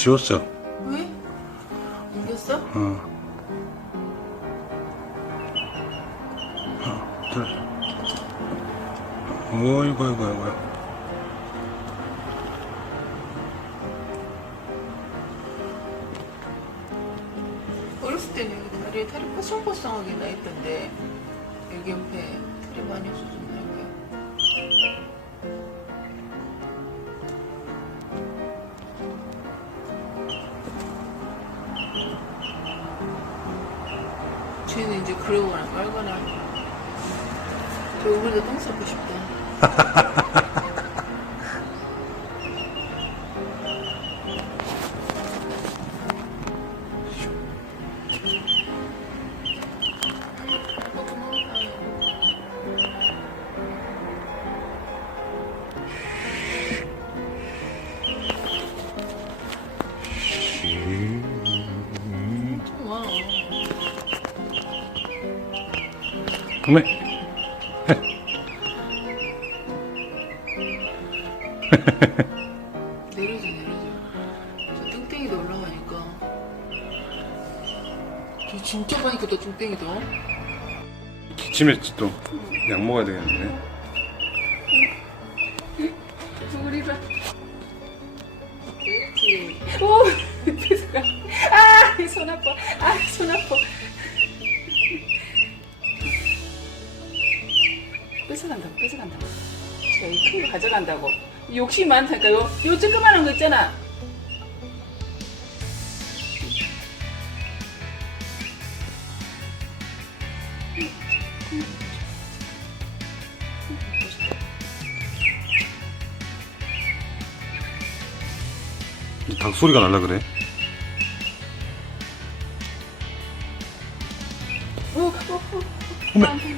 지웠어. 왜? 옮겼어? 어. 하나, 둘. 어이구, 어이구, 어이구. 어렸을 때는 다리에 털이 포송포송하게 나 있던데 여기 옆에 털이 많이 없어졌 저 얼굴에 똥 싸고 싶다. 그만. 내려줘 내려줘 저 뚱땡이도 올라가니까. 저 진짜 많이 컸다 뚱땡이도 기침했지 또. 약 먹어야 되겠네. 우리가. 그렇지 오 아손 아파. 아손 아파 뺏어간다고 뺏어간다고 제일 큰거 가져간다고 욕심 많다니까 요, 요 조그만한 거 있잖아 닭 소리가 날라 그래. 오, 오, 오. 어메.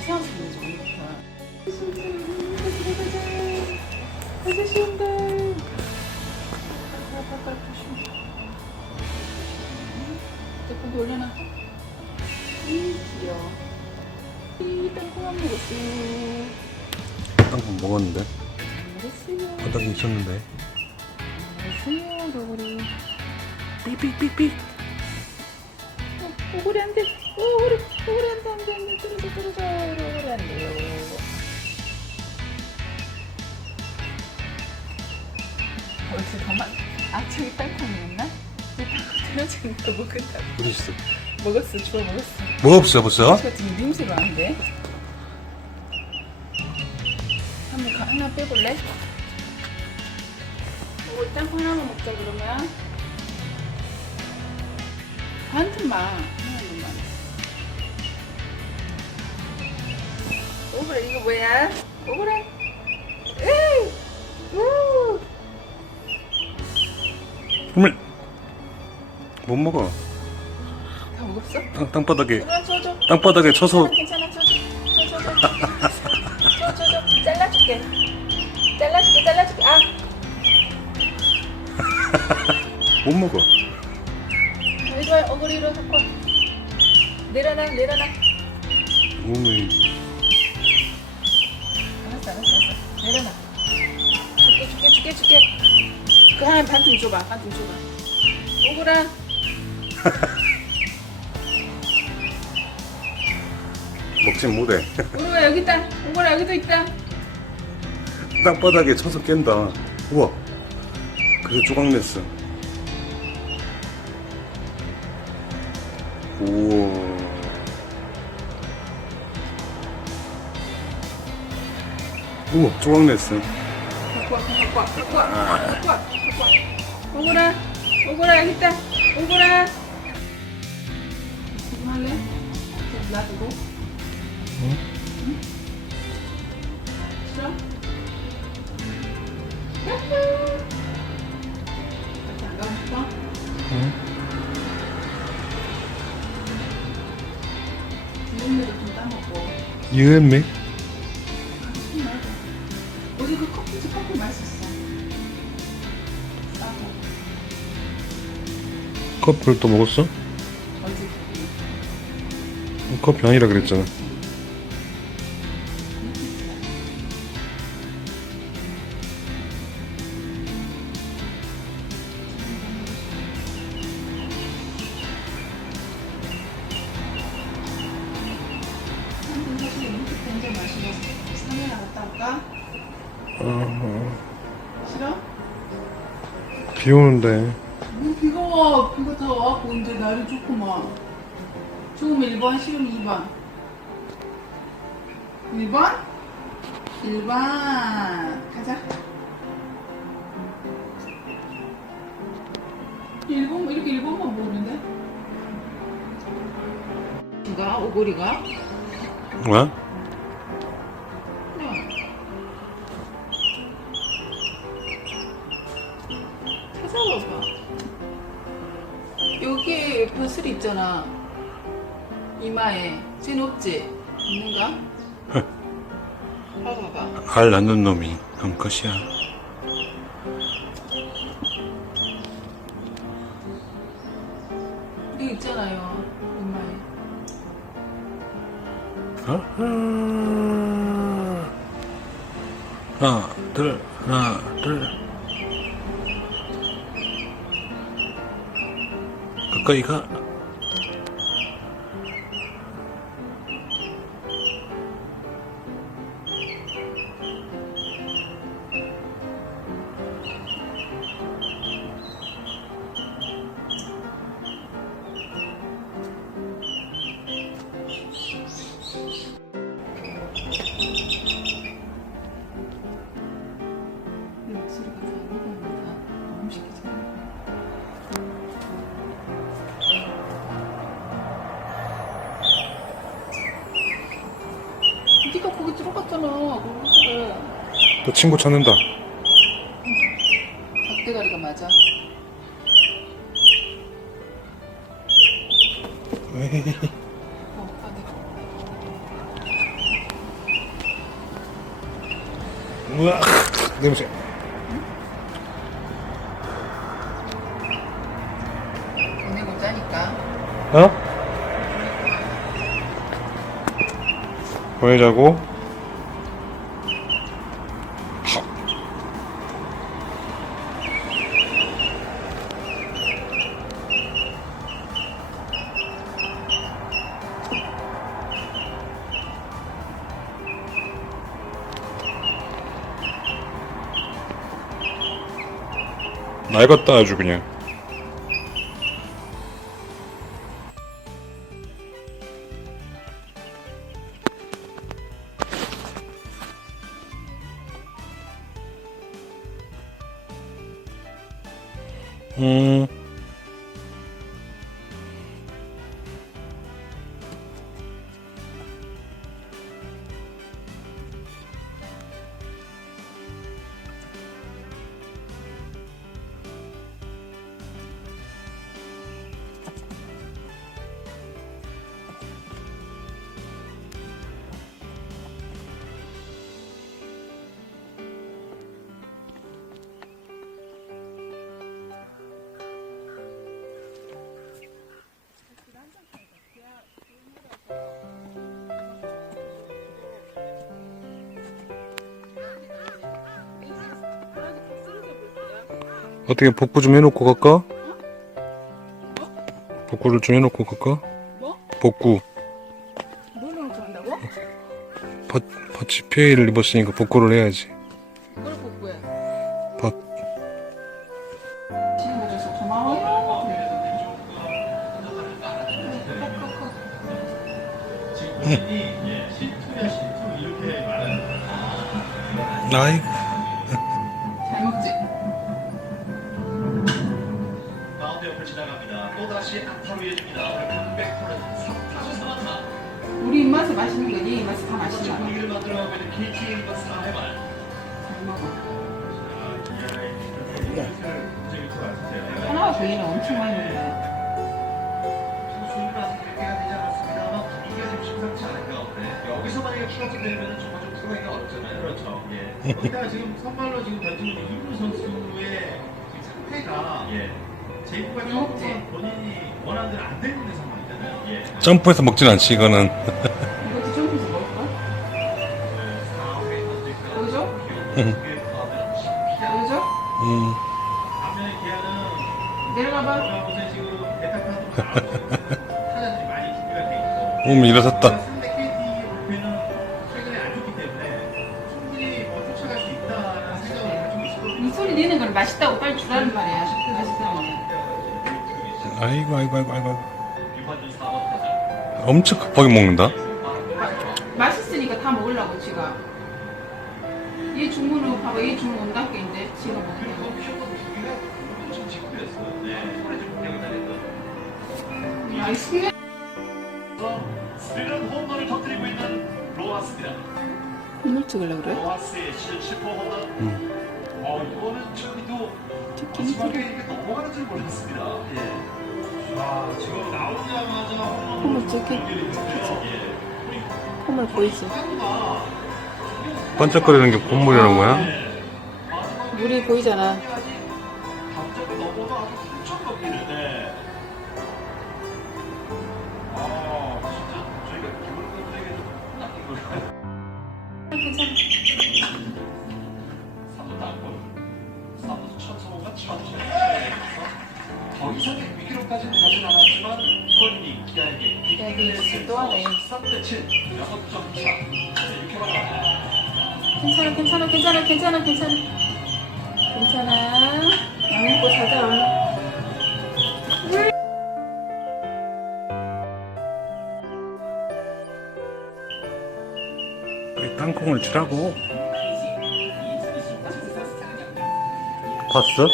이상한 소리 내지 오늘부터. 아저씨 온다. 빨빨빨 조심. 저 고기 올려놔. 이 귀여워. 이 땅콩 안 먹었어. 한번 먹었는데. 먹었어요. 바닥에 있었는데. 먹었어요, 도구리. 삑삑삑삑. 어, 오구리 안 돼. 오구리, 오구리 안 돼, 안 돼, 안 돼. 떨어져, 떨어져. 오구리 안 돼요. 어디서 가만. 아, 저기 땅콩이었나? 이 땅콩 떨어지는 거 먹었다고. 어디 있어? 먹었어, 주워 먹었어. 뭐 없어 벌써? 저 지금 냄새가 안 돼. 한번 가- 하나 빼볼래? 오, 땅콩 하나만 먹자 그러면. 한 틈만. 오그래 이거 뭐야? 오그래. 에이! 우! 그러면 못 먹어. 다 먹었어? 땅, 땅바닥에 줘줘. 땅바닥에 쳐서 괜찮아 줘줘. 줘줘 줘. 줘 줘줘. 잘라줄게. 잘라줄게 잘라줄게. 아. 못 먹어. 와 어그리로 잡고 내려놔 내려놔. 몸이 알았어 알았어 알았어. 내려놔. 줄게 줄게 줄게 줄게. 그 하나 반틈 줘봐 반틈 줘봐. 오그라. 먹진 못해. 오그라 여기 있다. 오그라 여기도 있다. 땅바닥에 쳐서 깬다. 우와. 그래서 조각 냈어. 우와. 우와, 조각 냈어. 갖고 와 갖고 와 갖고 와 갖고 와 갖고 와 오그라 오그라 여기 있다 오그라 지금 할래? 좀 놔두고 응? 싫어? 응? 유앤미? 어제 그 커피, 저 커피 맛있었어. 싸고. 커피를 또 먹었어? 어제 커피. 커피 아니라 그랬잖아. 어, 싫어? 비 오는데. 뭐 비가 와. 비가 다 와고 이제 날이 좋구만. 좋으면 1번 싫으면 2번 1번? 1번 가자. 1번 이렇게 1번만 모르는데? 이가? 오고리가? 뭐 있잖아 이마에 쟤는 없지? 있는가? 봐봐봐 알 낳는 놈이 한 것이야. 여기 있잖아요 이마에 어? 하나, 둘, 하나, 둘. 가까이 가. 또 친구 찾는다. 닭대가리가 맞아 에이, 어, 빠네. 우와, 냄새. 보내고 짜니까 어? 보내자고? 낡았다 아주 그냥 어떻게 복구 좀 해놓고 갈까? 복구를 좀 해놓고 갈까? 뭐? 복구 뭐 넣고 한다고? 피해를 입었으니까 복구를 해야지 그걸 복구해 고마워요 아이 잘 맛있는 거니 입맛에 다 맛있나 봐. 분위기를 만들어가고 있는 KT 인버 4회 말. 잘 먹어 하나가 저희는 엄청 많이 좀 심상치 않은 가운데 되면 정말 좀 풀어가기가 어렵잖아요. 그렇죠. 예. 거기다가 지금 선발로 지금 던지는 이민우 선수의 상태가 예. 제이프가 음, 조금 네. 본인이 원하는 대로 안 되는 상황이잖아요. 예. 점프해서 먹진 않지 이거는 음, 반면에 기아는 내려가봐. 있고 음 일어섰다 소리 내는 건 맛있다고 빨리 주라는 말이야. 맛있다고. 아이고 아이고 아이고 아이고 유관준 4번 타자. 엄청 급하게 먹는다 요. 네. 손에 좀 공격을 당했던. 거. 아이 숙면. 스리런 홈런을 터뜨리고 있는 로하스입니다. 홈을 찍으려고 그래? 로하스의 시즌 10호 홈런. 음. 어, 이거는 저기도 마지막에 이렇게 넘어가는 줄 몰랐습니다. 예. 아, 지금 나오자마자 홈을 찍기? 예. 홈을 보이지? 반짝거리는 게 콧물이라는 거야? 물이 보이잖아. 갑자기 넘어가 아주 훌쩍 넘기는. 진짜 저희가 기분 감독에게 좀 낚인 걸까요? 괜찮아. 3루 땅볼. 3루 첫 소가 첫더 이상의 위기로까지는 가진 않았지만 이번이 기아에게 기아에게 있을 또 하네. 3대 7 여섯 점 차. 네, 이렇게 말합니다. 괜찮아 괜찮아 괜찮아 괜찮아 괜찮아. 괜찮아. 약 먹고 자자. 이 땅콩을 주라고 봤어?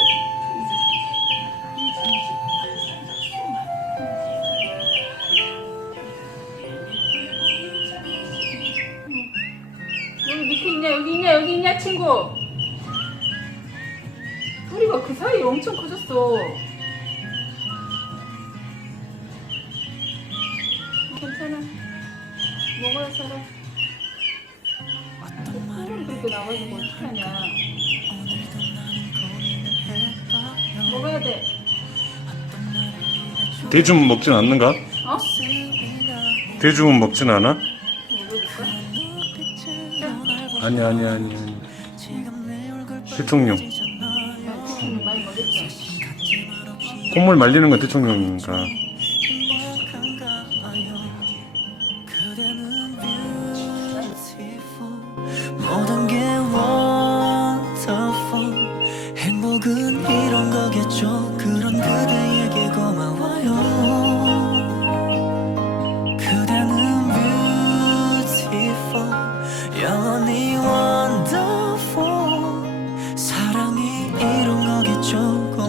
여기 밑에 있냐 여기 있냐 여기 있냐 친구. 소리가 그 사이에 엄청 커졌어. 괜찮아. 먹어야 살아. 콧물이 그렇게 나가지고 어떡하냐. 먹어야 돼. 대줌은 먹진 않는가? 어? 대줌은 먹진 않아? 먹어볼까? 아니 아니 아니 아니 대통령 콧물 말리는 건 대통령인가? 모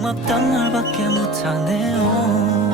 고맙단 말밖에 못하네요